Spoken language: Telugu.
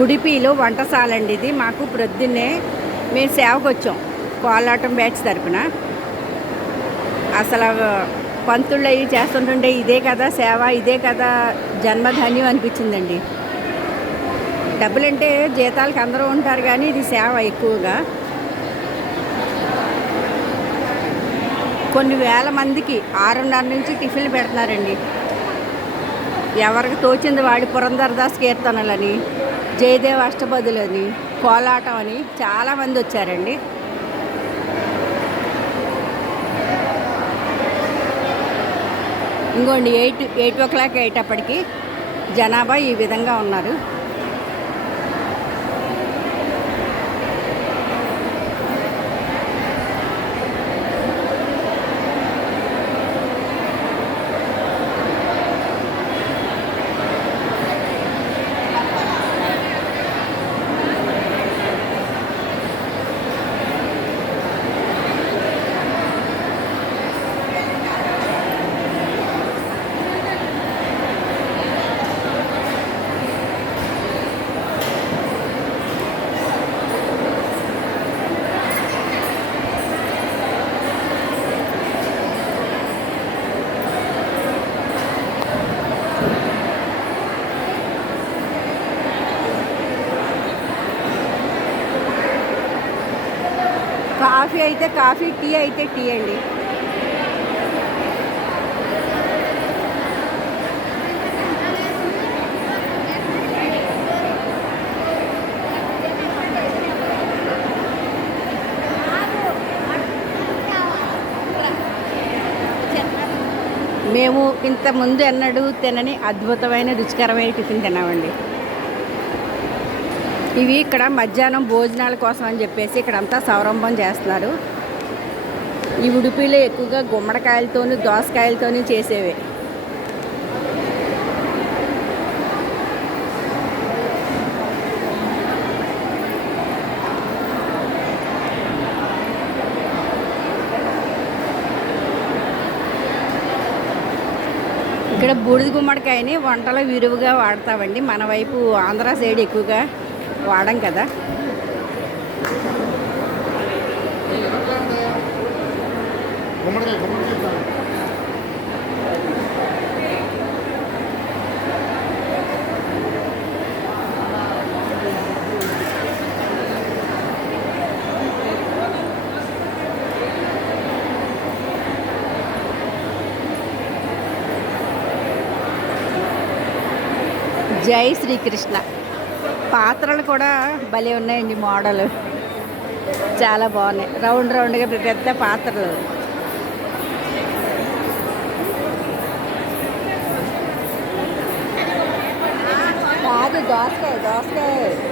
ఉడిపిలో వంటశాల అండి ఇది. మాకు ప్రొద్దున్నే మేము సేవకు వచ్చాం కోలాటం బ్యాచ్ తరపున. అసలు పంతుళ్ళు అవి చేస్తుంటుంటే ఇదే కదా సేవ, ఇదే కదా జన్మధన్యం అనిపించిందండి. డబ్బులంటే జీతాలకు అందరూ ఉంటారు కానీ ఇది సేవ ఎక్కువగా. కొన్ని వేల మందికి 6:30 నుంచి టిఫిన్లు పెడుతున్నారండి. ఎవరికి తోచింది వాడి పురంధరదాస్ కీర్తనలని, జయదేవ అష్టపదులని, కోలాటం అని చాలామంది వచ్చారండి. ఇంకోండి 8 అయ్యేటప్పటికి జనాభా ఈ విధంగా ఉన్నారు. కాఫీ అయితే కాఫీ, టీ అయితే టీ అండి. మేము ఇంతకుముందు ఎన్నడూ తినని అద్భుతమైన రుచికరమైన టిఫిన్ తిన్నామండి. ఇవి ఇక్కడ మధ్యాహ్నం భోజనాల కోసం అని చెప్పేసి ఇక్కడంతా సంరంభం చేస్తున్నారు. ఈ ఉడిపిలో ఎక్కువగా గుమ్మడికాయలతోని దోసకాయలతోని చేసేవే. ఇక్కడ బూడిద గుమ్మడికాయని వంటలో విరువుగా వాడతామండి. మన వైపు ఆంధ్ర సైడ్ ఎక్కువగా వాడం కదా. జై శ్రీకృష్ణ. పాత్రలు కూడా భలే ఉన్నాయండి. మోడల్ చాలా బాగున్నాయి. రౌండ్గా పెద్ద పాత్రలు. కాదు దోసకాయ.